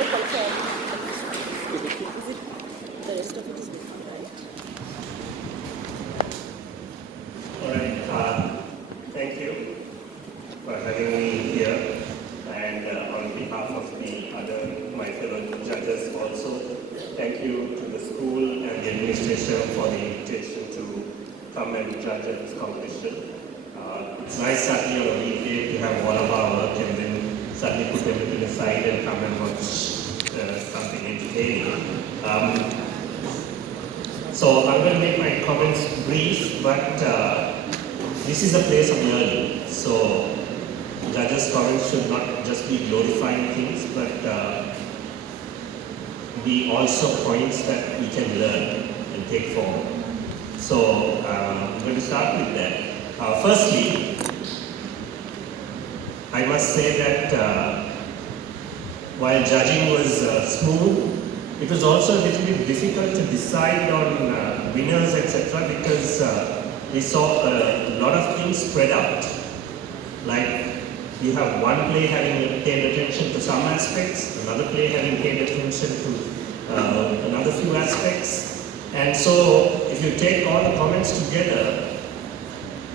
All right. Thank you for having me here, and on behalf of my fellow judges also, thank you to the school and the administration for the invitation to come and judge at this competition. It's nice certainly on a weekday to have all of our work and then suddenly put everything aside and come and watch something entertaining. So I'm going to make my comments brief, but this is a place of learning. So judges' comments should not just be glorifying things, but be also points that we can learn and take forward. So I'm going to start with that. Firstly, I must say that while judging was smooth, it was also a little bit difficult to decide on winners, etc., because we saw a lot of things spread out. Like, you have one play having paid attention to some aspects, another play having paid attention to another few aspects. And so, if you take all the comments together,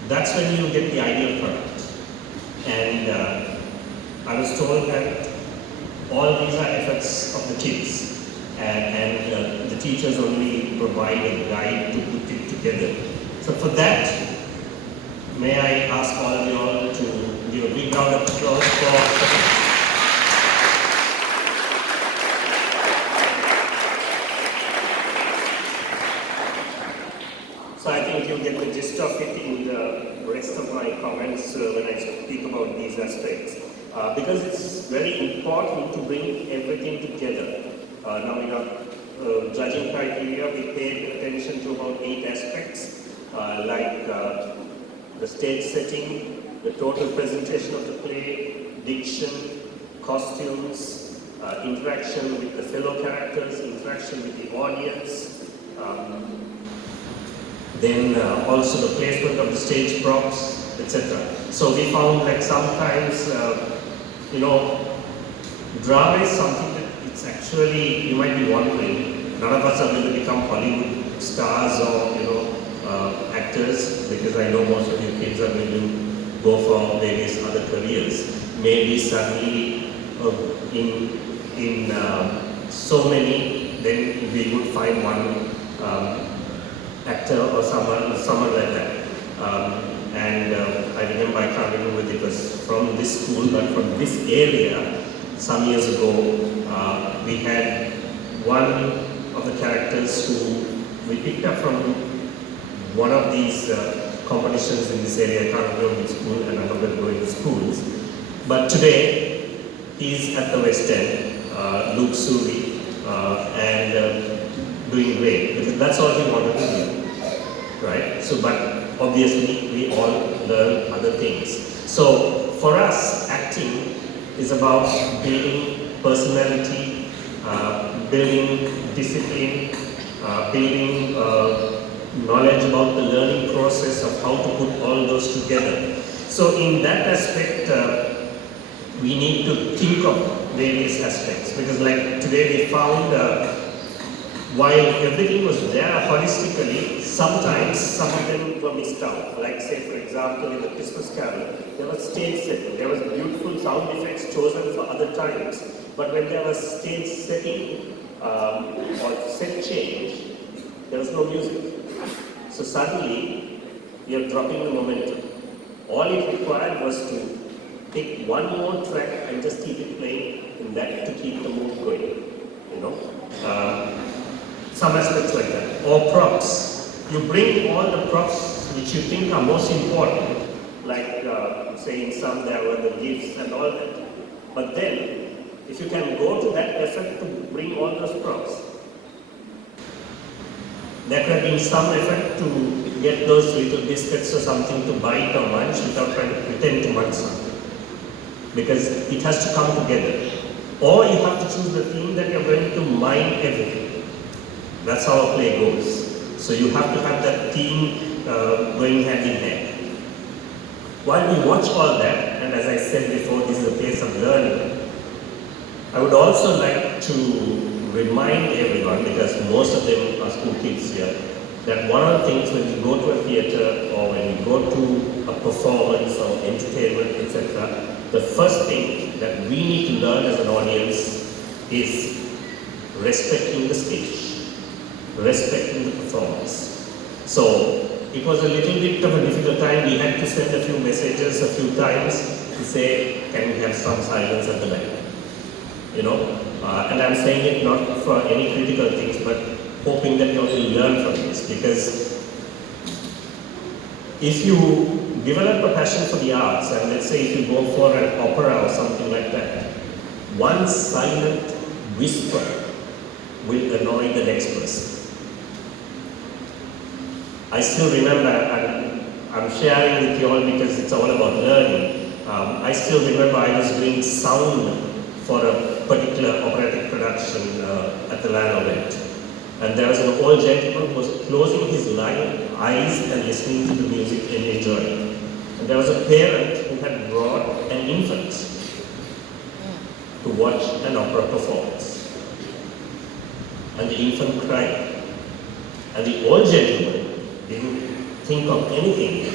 that's when you get the ideal product. And I was told that all these are efforts of the kids, and the teachers only provide a guide to put it together. So for that, may I ask all of you all to give a big round of applause for. So I think you'll get the gist of it in the rest of my comments when I speak about these aspects. Because it's very important to bring everything together. Now in our judging criteria, we paid attention to about 8 aspects, like the stage setting, the total presentation of the play, diction, costumes, interaction with the fellow characters, interaction with the audience, then also the placement of the stage props, etc. So we found like sometimes, drama is something that it's actually, you might be wondering, none of us are going to become Hollywood stars or, actors, because I know most of you kids are going to go for various other careers. Maybe suddenly in so many, then we would find one actor or someone like that. I remember, I can't remember whether it was from this school, but from this area, some years ago, we had one of the characters who we picked up from one of these competitions in this area. I can't remember which school, and I'm not going to go into schools. But today, he's at the West End, Luke Suri, and doing great, because that's all he wanted to do, right? So, but obviously, we all learn other things. So, for us, acting is about building personality, building discipline, building knowledge about the learning process of how to put all those together. So in that aspect, we need to think of various aspects, because like today we found while everything was there holistically, sometimes some of them were missed out. Like say for example in the Christmas Carol, there was stage setting, there was beautiful sound effects chosen for other times. But when there was stage setting or set change, there was no music. So suddenly, we are dropping the momentum. All it required was to take one more track and just keep it playing in that to keep the mood going, Some aspects like that. Or props. You bring all the props which you think are most important, like say in some there were the gifts and all that. But then, if you can go to that effort to bring all those props, there could have been some effort to get those little biscuits or something to bite or munch without trying to pretend to munch something. Because it has to come together. Or you have to choose the theme that you're going to mine everything. That's how a play goes. So you have to have that theme going hand in hand. While we watch all that, and as I said before, this is a place of learning, I would also like to remind everyone, because most of them are school kids here, that one of the things when you go to a theatre or when you go to a performance or entertainment, etc., the first thing that we need to learn as an audience is respecting the stage, respecting the performance. So it was a little bit of a difficult time. We had to send a few messages a few times to say, can we have some silence at the back? You know, and I'm saying it not for any critical things, but hoping that you all will learn from this, because if you develop a passion for the arts, and let's say if you go for an opera or something like that, one silent whisper will annoy the next person. I still remember, and I'm sharing with you all because it's all about learning. I still remember I was doing sound for a particular operatic production at the Lyceum. And there was an old gentleman who was closing his eyes and listening to the music and enjoying. And there was a parent who had brought an infant to watch an opera performance. And the infant cried. And the old gentleman didn't think of anything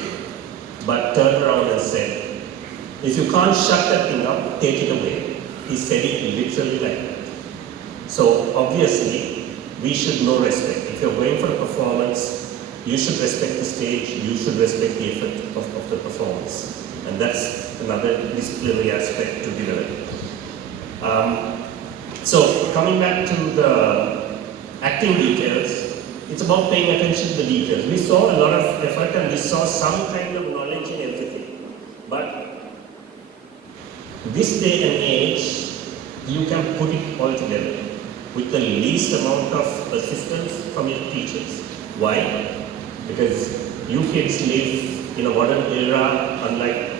but turned around and said, if you can't shut that thing up, take it away. He said it literally like that. So obviously, we should know respect. If you're going for a performance, you should respect the stage, you should respect the effort of the performance. And that's another disciplinary aspect to develop. So coming back to the acting details, it's about paying attention to the details. We saw a lot of effort and we saw some kind of knowledge in everything. But this day and age, you can put it all together with the least amount of assistance from your teachers. Why? Because you kids live in a modern era unlike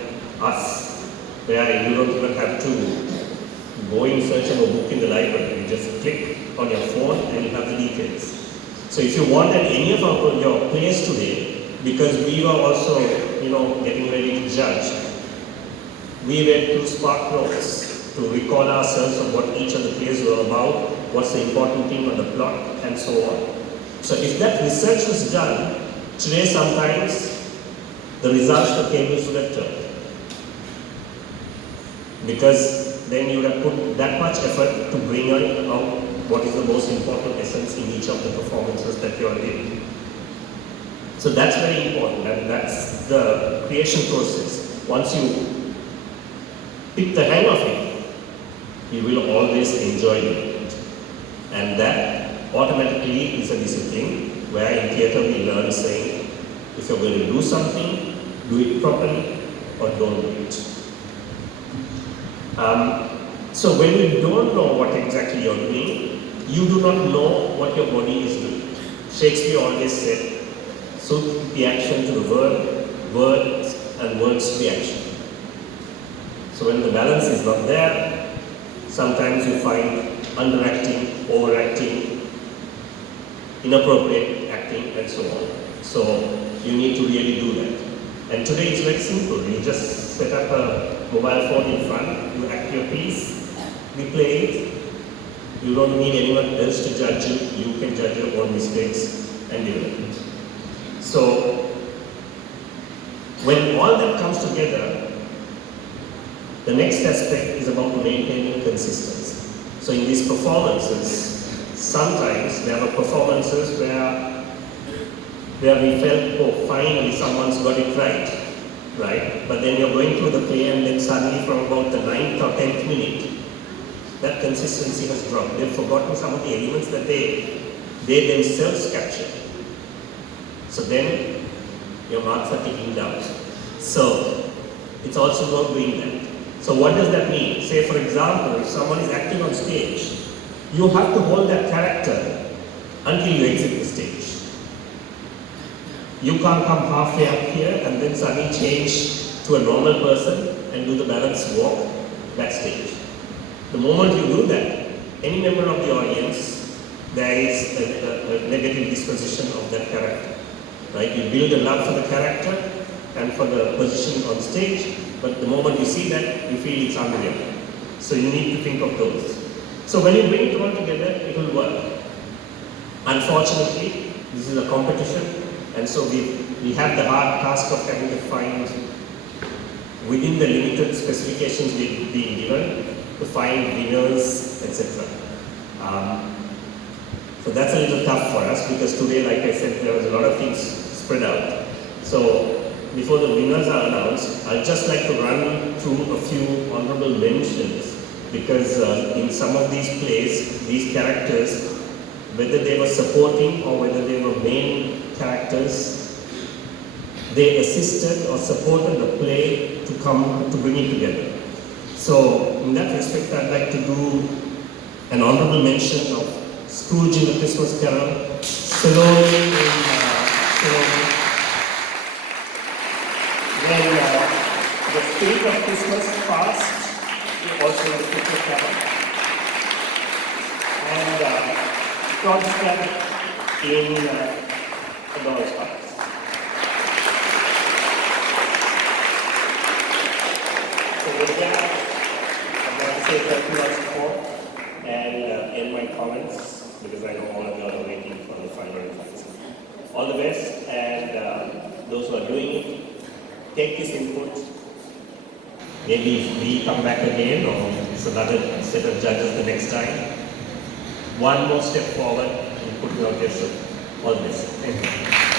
us, where you don't even have to go in search of a book in the library. You just click on your phone and you have the details. So if you wanted any of your plays today, because we were also, getting ready to judge, we went to spark notes to recall ourselves of what each of the plays were about, what's the important thing on the plot, and so on. So if that research was done, today sometimes the results the tables would have turned. Because then you would have put that much effort to bring out what is the most important essence in each of the performances that you are in. So that's very important, and that's the creation process. Once you pick the hang of it, you will always enjoy it. And that automatically is a discipline where in theatre we learn saying, if you're going to do something, do it properly or don't do it. So when you don't know what exactly you're doing, you do not know what your body is doing. Shakespeare always said, suit the action to the word, words and words to the action. So when the balance is not there, sometimes you find underacting, overacting, inappropriate acting, and so on. So you need to really do that. And today it's very simple. You just set up a mobile phone in front, you act your piece, we play it. You don't need anyone else to judge you. You can judge your own mistakes and develop it. So when all that comes together, the next aspect is about maintaining consistency. So in these performances, sometimes there were performances where we felt, oh, finally someone's got it right? But then you're going through the play and then suddenly from about the 9th or 10th minute, that consistency has dropped. They've forgotten some of the elements that they themselves captured. So then your marks are ticking down. So it's also about doing that. So what does that mean? Say for example, if someone is acting on stage, you have to hold that character until you exit the stage. You can't come halfway up here and then suddenly change to a normal person and do the balance walk backstage. The moment you do that, any member of the audience, there is a negative disposition of that character. Right? You build a love for the character and for the position on stage, but the moment you see that, you feel it's unreal. So you need to think of those. So when you bring it all together, it will work. Unfortunately, this is a competition, and so we have the hard task of having to find, within the limited specifications we've been given, to find winners, etc. So that's a little tough for us, because today, like I said, there was a lot of things spread out. So before the winners are announced, I'd just like to run through a few honorable mentions, because in some of these plays, these characters, whether they were supporting or whether they were main characters, they assisted or supported the play to bring it together. So in that respect, I'd like to do an honorable mention of Scrooge in the Christmas Carol, Salome in Salome. When the spirit of Christmas passed, also in the Christmas Carol. And Protestant in the Doll's House. So with that, I'm going to say thank you once more and end my comments, because I know all of you are waiting for the final results. All the best, and those who are doing it, take this input. Maybe if we come back again, or it's another set of judges the next time. One more step forward and put your best. All the best. Thank you.